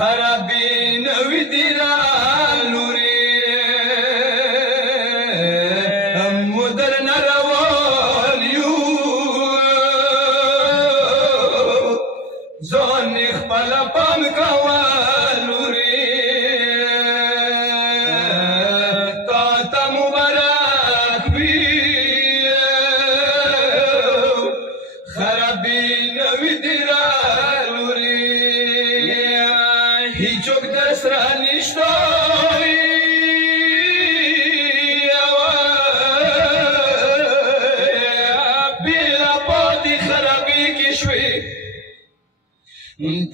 خرابي نوي ديران لوري مدرن روان يو زون خپل پام کوال لوري تا مبارک وي خرابي نوي ديران لوري هیچوک دست را نشتایی بیلا پاتی خرابی کی شوی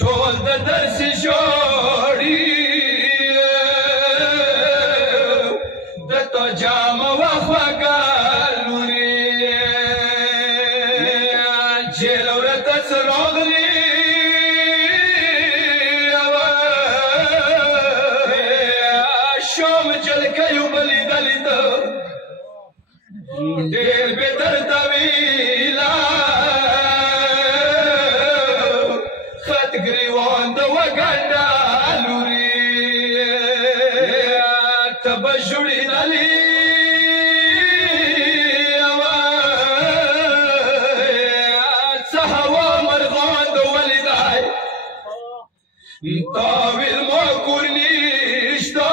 ټول د درس جوړی د تو جام وخواګل لوري جیل ورته سروغلی شوم جلکیو بلی دلیدا ډېر به درد ویلا خط ګریوان د وګنډا لوري تب جوړی دلی هوا مرغان د ولیدای طاویل مو کورنیشتا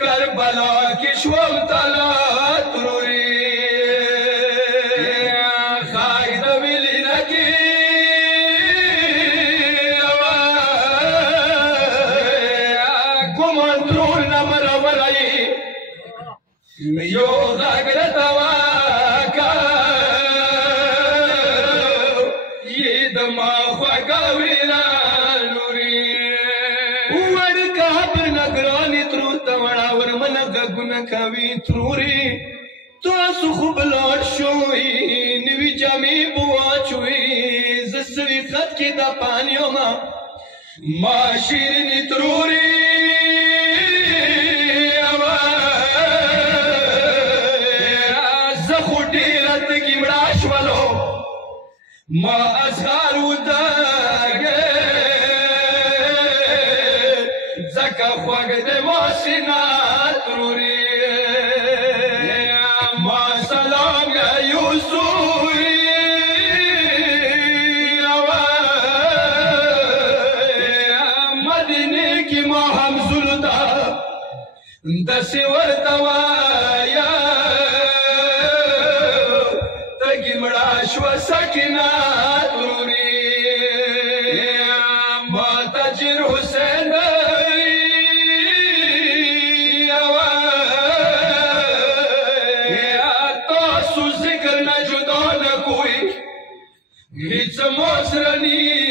کربلا کی شوم تلا تروری خاک د ویلی نکی ګمان ترور نمر ولای یو غاګرتا واکا ما خواګاویلا لوري ورکا پر نګرانی ترو تمړا ورمن غګونه کوي تروري تاسو خو بلار شوي نوی جامې بوا چوي زسوي خط کې د پانیو ما شیرنی تروري زخو ډیره تګی مړه شولو ما أزهار وداقي زكا خواه دي ماشينات روري ما سلام يا يوسوي مديني كي ما هم زلدا دسي ورتوايا شو سكنات روري ما تجر حسين تاسو ذكر نجدان کوئی هیڅ موسرنی